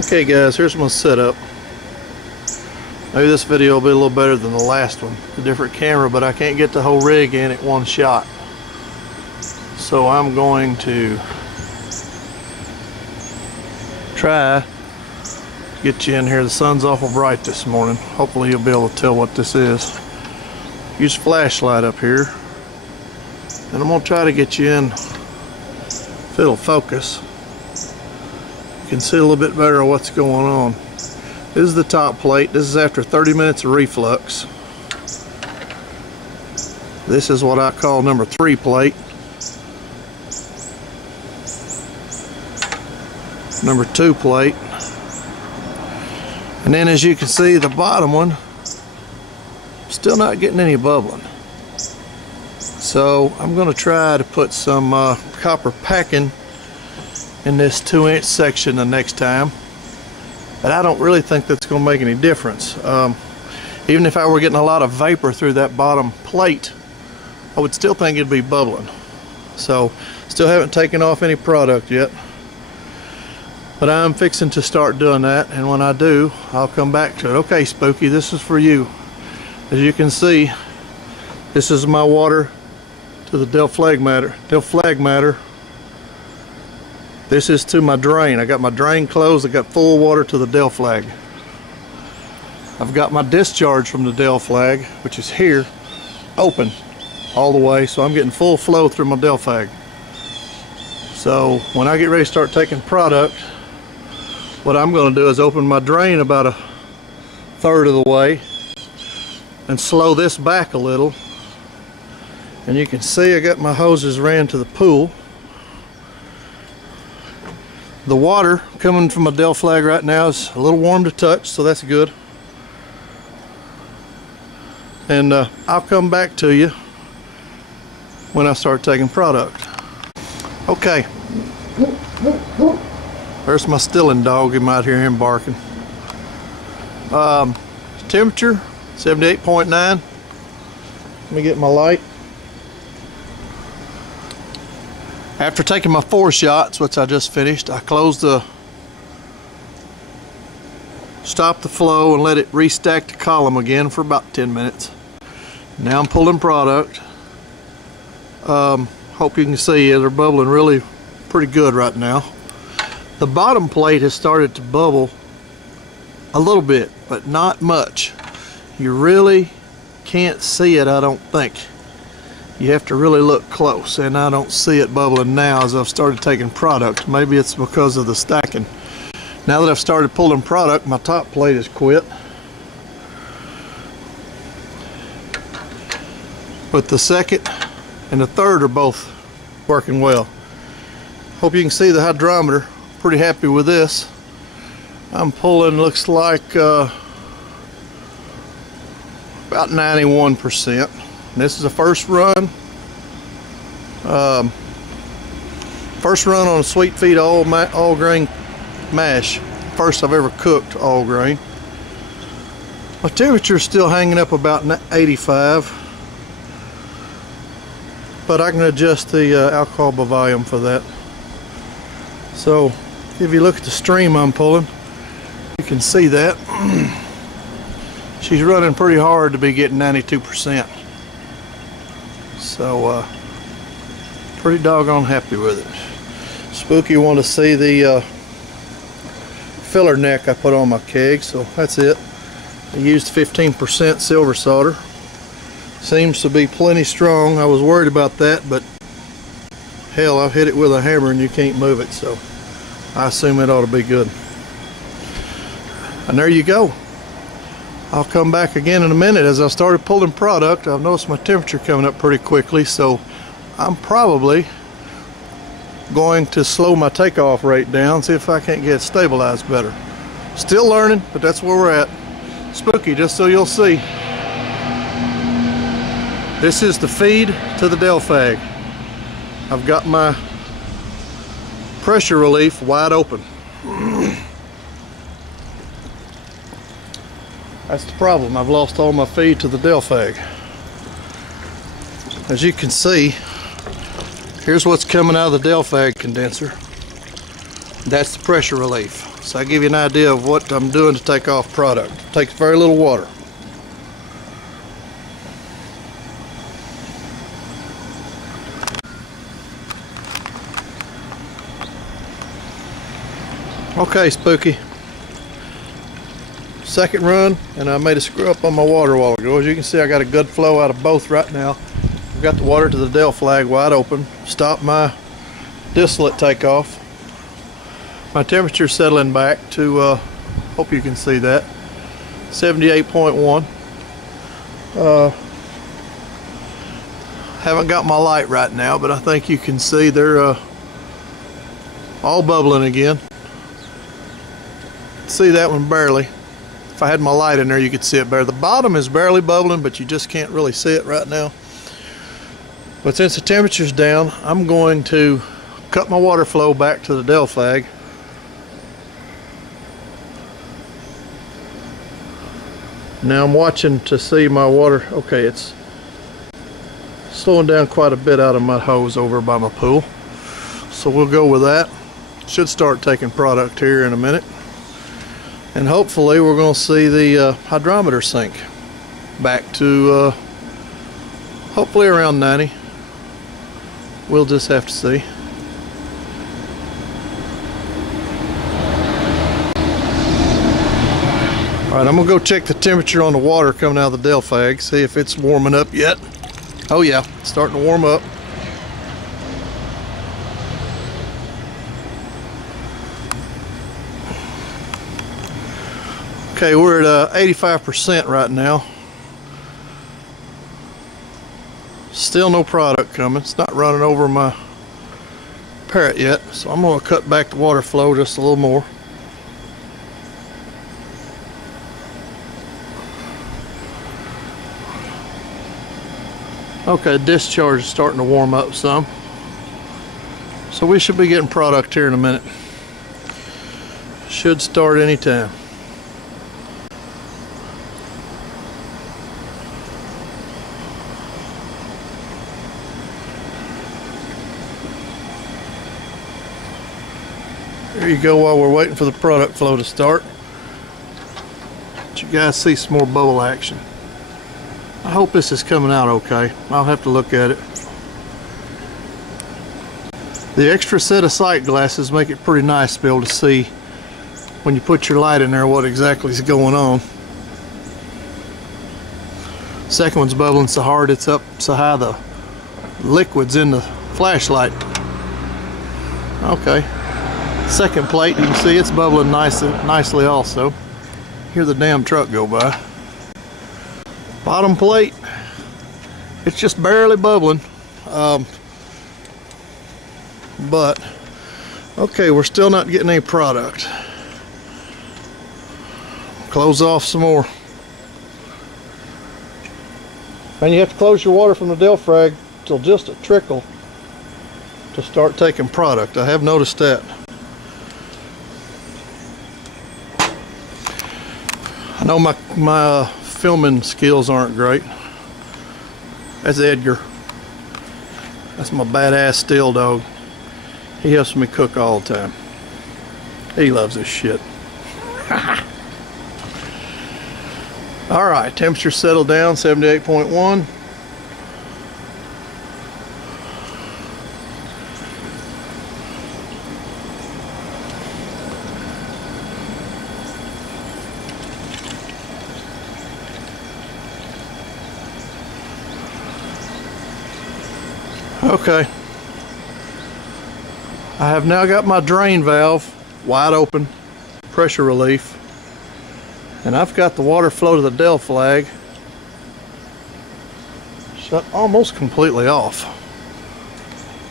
Okay guys, here's my setup. Maybe this video will be a little better than the last one. A different camera, but I can't get the whole rig in at one shot. So I'm going to try to get you in here. The sun's awful bright this morning. Hopefully you'll be able to tell what this is. Use a flashlight up here. And I'm going to try to get you in if it'll focus. You can see a little bit better what's going on. This is the top plate. This is after 30 minutes of reflux. This is what I call number 3 plate. Number 2 plate. And then as you can see, the bottom one, still not getting any bubbling. So I'm going to try to put some copper packing in this 2-inch section the next time, but I don't really think that's going to make any difference. Even if I were getting a lot of vapor through that bottom plate, I would still think it'd be bubbling. So still haven't taken off any product yet, but I'm fixing to start doing that, and when I do, I'll come back to it. Okay, Spooky, this is for you. As you can see, this is my water to the diaphragmator. This is to my drain. I got my drain closed. I got full water to the diaphragm. I've got my discharge from the diaphragm, which is here, open all the way, so I'm getting full flow through my diaphragm. So when I get ready to start taking product, what I'm going to do is open my drain about 1/3 of the way and slow this back a little. And you can see I got my hoses ran to the pool. The water coming from my diaphragm right now is a little warm to touch, so that's good. And I'll come back to you when I start taking product. Okay. There's my stilling dog. You might hear him barking. Temperature 78.9. Let me get my light. After taking my 4 shots, which I just finished, I stopped the flow and let it restack the column again for about 10 minutes. Now I'm pulling product. Hope you can see they're bubbling really pretty good right now. The bottom plate has started to bubble a little bit, but not much. You really can't see it, I don't think. You have to really look close, and I don't see it bubbling now as I've started taking product. Maybe it's because of the stacking. Now that I've started pulling product, my top plate has quit. But the 2nd and the 3rd are both working well. Hope you can see the hydrometer. Pretty happy with this. I'm pulling, looks like about 91%. This is the first run. First run on a sweet feed all grain mash. First I've ever cooked all grain. My temperature is still hanging up about 85, but I can adjust the alcohol by volume for that. So if you look at the stream I'm pulling, you can see that she's running pretty hard to be getting 92%. So pretty doggone happy with it. Spooky want to see the filler neck I put on my keg, so that's it. I used 15% silver solder. Seems to be plenty strong. I was worried about that, but hell, I've hit it with a hammer and you can't move it, so I assume it ought to be good. And there you go. I'll come back again in a minute. As I started pulling product, I've noticed my temperature coming up pretty quickly, so I'm probably going to slow my takeoff rate down, see if I can't get it stabilized better. Still learning, but that's where we're at. Spooky, just so you'll see. This is the feed to the diaphragm. I've got my pressure relief wide open. That's the problem. I've lost all my feed to the diaphragm. As you can see, here's what's coming out of the diaphragm condenser. That's the pressure relief. So I give you an idea of what I'm doing to take off product. It takes very little water. Okay, Spooky. Second run, and I made a screw up on my water a while ago. As you can see, I got a good flow out of both right now. I've got the water to the Del flag wide open. Stop my distillate takeoff. My temperature settling back to, hope you can see that, 78.1. Haven't got my light right now, but I think you can see they're all bubbling again. See that one barely. If I had my light in there, you could see it better. The bottom is barely bubbling, but you just can't really see it right now. But since the temperature's down, I'm going to cut my water flow back to the Del flag. Now I'm watching to see my water. Okay, it's slowing down quite a bit out of my hose over by my pool. So we'll go with that. Should start taking product here in a minute. And hopefully we're going to see the hydrometer sink back to hopefully around 90. We'll just have to see. Alright, I'm going to go check the temperature on the water coming out of the Del flag, see if it's warming up yet. Oh yeah, it's starting to warm up. Okay, we're at 85% right now. Still no product coming. It's not running over my parrot yet, so I'm going to cut back the water flow just a little more. Okay, discharge is starting to warm up some. So we should be getting product here in a minute. Should start anytime. There you go while we're waiting for the product flow to start. Let you guys see some more bubble action. I hope this is coming out okay. I'll have to look at it. The extra set of sight glasses make it pretty nice to be able to see when you put your light in there what exactly is going on. Second one's bubbling so hard it's up so high the liquid's in the flashlight. Okay. Second plate, you can see it's bubbling nicely also. Hear the damn truck go by. Bottom plate, it's just barely bubbling. But, okay, we're still not getting any product. Close off some more. And you have to close your water from the Del flag till just a trickle to start taking product. I have noticed that. I know my filming skills aren't great. That's Edgar. That's my badass still dog. He helps me cook all the time. He loves this shit. Alright, temperature settled down, 78.1. Okay, I have now got my drain valve wide open, pressure relief, and I've got the water flow to the Del flag shut almost completely off.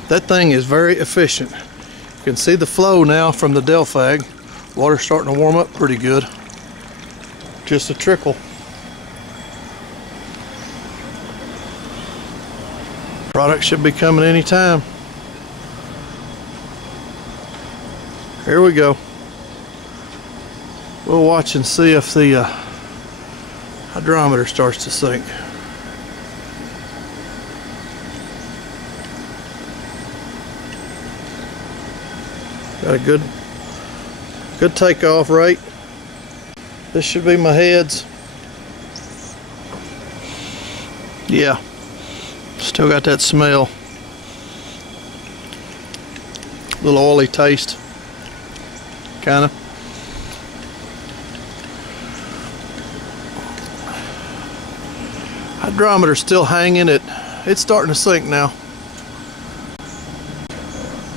That thing is very efficient. You can see the flow now from the Del flag. Water's starting to warm up pretty good. Just a trickle. Product should be coming anytime. Here we go. We'll watch and see if the hydrometer starts to sink. Got a good Good takeoff rate. This should be my heads. Yeah, still got that smell. Little oily taste, kinda. Hydrometer's still hanging. It's starting to sink now.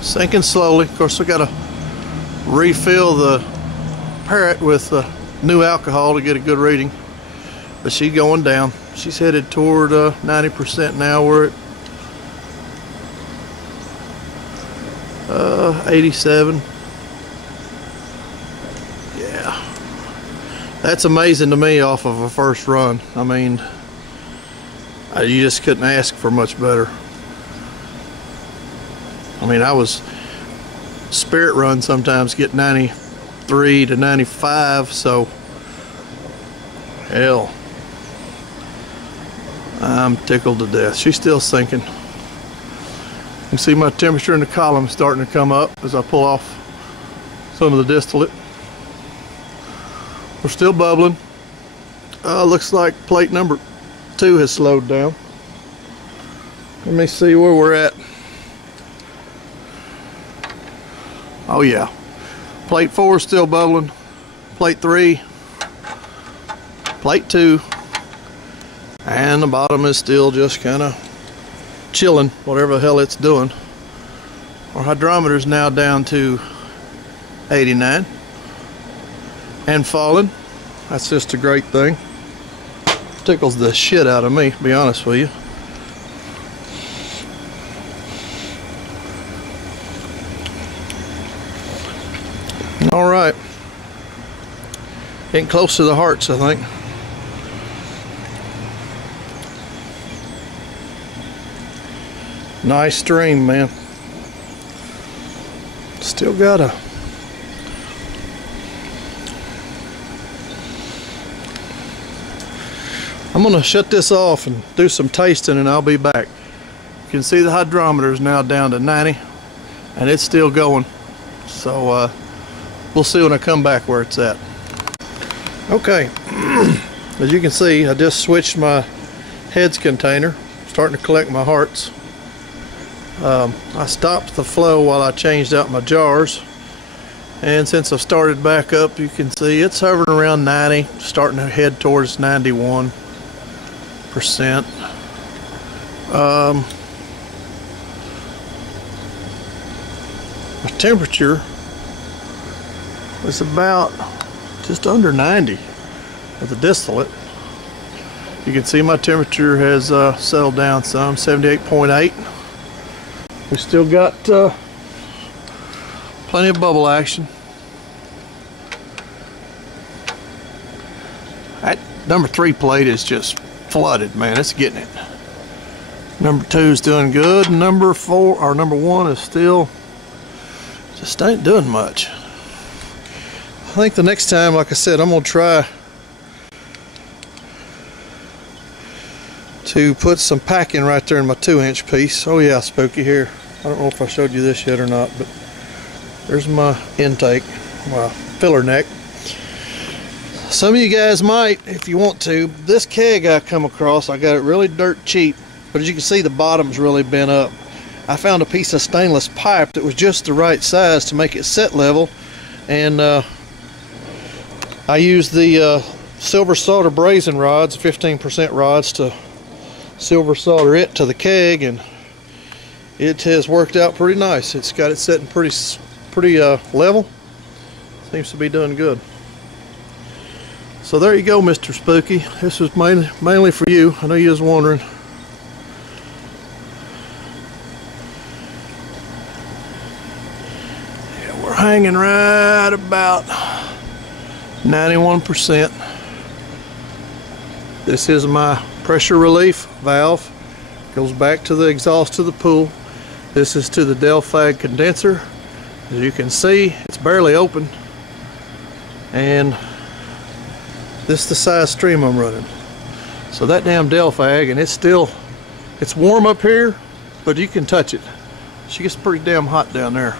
Sinking slowly. Of course, we gotta refill the parrot with new alcohol to get a good reading. But she's going down. She's headed toward 90% now. We're at 87. Yeah, that's amazing to me off of a first run. I mean, you just couldn't ask for much better. I mean, I was spirit run sometimes get 93 to 95, so hell, I'm tickled to death. She's still sinking. You can see my temperature in the column starting to come up as I pull off some of the distillate. We're still bubbling. Looks like plate number 2 has slowed down. Let me see where we're at. Oh yeah, plate 4 is still bubbling. Plate 3, plate 2, and the bottom is still just kind of chilling, whatever the hell it's doing. Our hydrometer is now down to 89 and falling. That's just a great thing. Tickles the shit out of me, to be honest with you. All right, getting close to the hearts, I think. Nice stream, man. Still got a I'm gonna shut this off and do some tasting, and I'll be back. You can see the hydrometer is now down to 90, and it's still going. So we'll see when I come back where it's at. Okay, as you can see, I just switched my heads container, starting to collect my hearts. I stopped the flow while I changed out my jars, and since I've started back up, you can see it's hovering around 90, starting to head towards 91%. My temperature is about just under 90 with the distillate. You can see my temperature has settled down some, 78.8. We still got plenty of bubble action. That number 3 plate is just flooded, man. It's getting it. Number 2 is doing good. Number 4 or number 1 is still just ain't doing much. I think the next time, like I said, I'm gonna try to put some packing right there in my 2-inch piece. Oh yeah, Spooky, here. I don't know if I showed you this yet or not, but there's my intake, my filler neck. Some of you guys might, if you want to. This keg I come across, I got it really dirt cheap, but as you can see, the bottom's really bent up. I found a piece of stainless pipe that was just the right size to make it set level, and I used the silver solder brazing rods, 15% rods, to silver solder it to the keg, and it has worked out pretty nice. It's got it setting pretty level. Seems to be doing good. So there you go, Mr. Spooky. This was mainly for you. I know you was wondering. Yeah, we're hanging right about 91%. This is my pressure relief valve. Goes back to the exhaust to the pool. This is to the Delphag condenser. As you can see, it's barely open, and this is the size stream I'm running. So that damn Delphag, and it's warm up here, but you can touch it. She gets pretty damn hot down there.